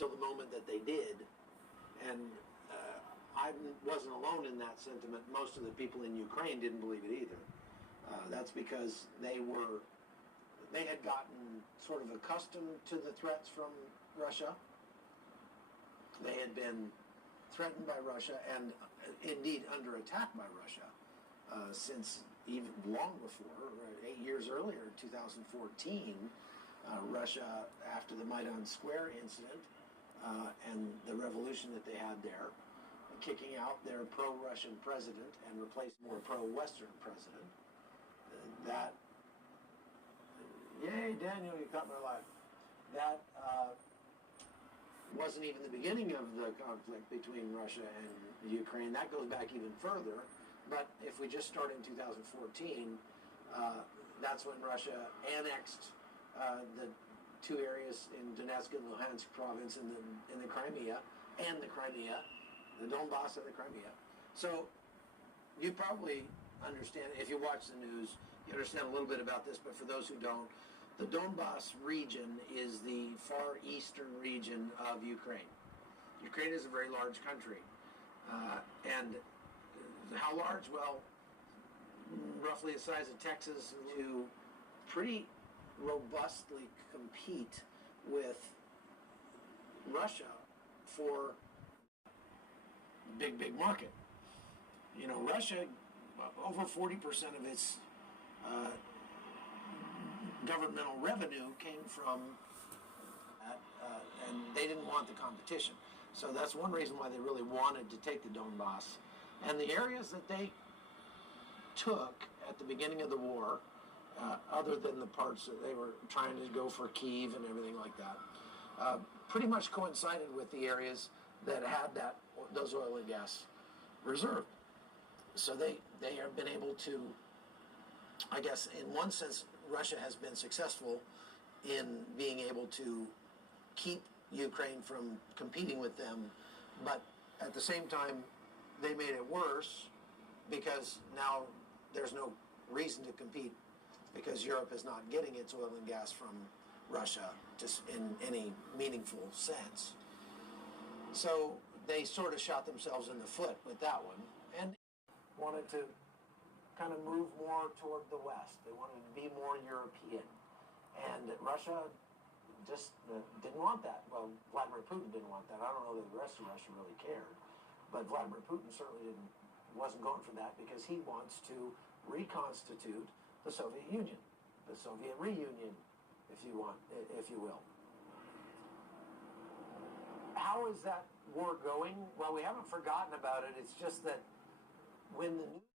until the moment that they did. And I wasn't alone in that sentiment. Most of the people in Ukraine didn't believe it either. That's because they had gotten sort of accustomed to the threats from Russia. They had been threatened by Russia and indeed under attack by Russia since even long before, 8 years earlier, 2014, Russia, after the Maidan Square incident and the revolution that they had there, kicking out their pro-Russian president and replacing more pro-Western president. That, yay, Daniel, you cut my life. That wasn't even the beginning of the conflict between Russia and Ukraine. That goes back even further. But if we just start in 2014, that's when Russia annexed the two areas in Donetsk and Luhansk province in the Crimea, the Donbass and the Crimea. So you probably understand, if you watch the news, you understand a little bit about this, but for those who don't, the Donbass region is the far eastern region of Ukraine. Ukraine is a very large country. And how large? Well, roughly the size of Texas, to pretty robustly compete with Russia for big market. You know, Russia, over 40% of its governmental revenue came from that, and they didn't want the competition. So that's one reason why they really wanted to take the Donbass. And the areas that they took at the beginning of the war, other than the parts that they were trying to go for Kyiv and everything like that, pretty much coincided with the areas that had those oil and gas reserved. So they have been able to, I guess, in one sense, Russia has been successful in being able to keep Ukraine from competing with them, but at the same time, they made it worse because now there's no reason to compete because Europe is not getting its oil and gas from Russia just in any meaningful sense. So they sort of shot themselves in the foot with that one and wanted to kind of move more toward the West. They wanted to be more European. And Russia just didn't want that. Well, Vladimir Putin didn't want that. I don't know that the rest of Russia really cared. But Vladimir Putin certainly wasn't going for that because he wants to reconstitute the Soviet Union, the Soviet reunion, if you will. How is that war going? Well, we haven't forgotten about it. It's just that when the news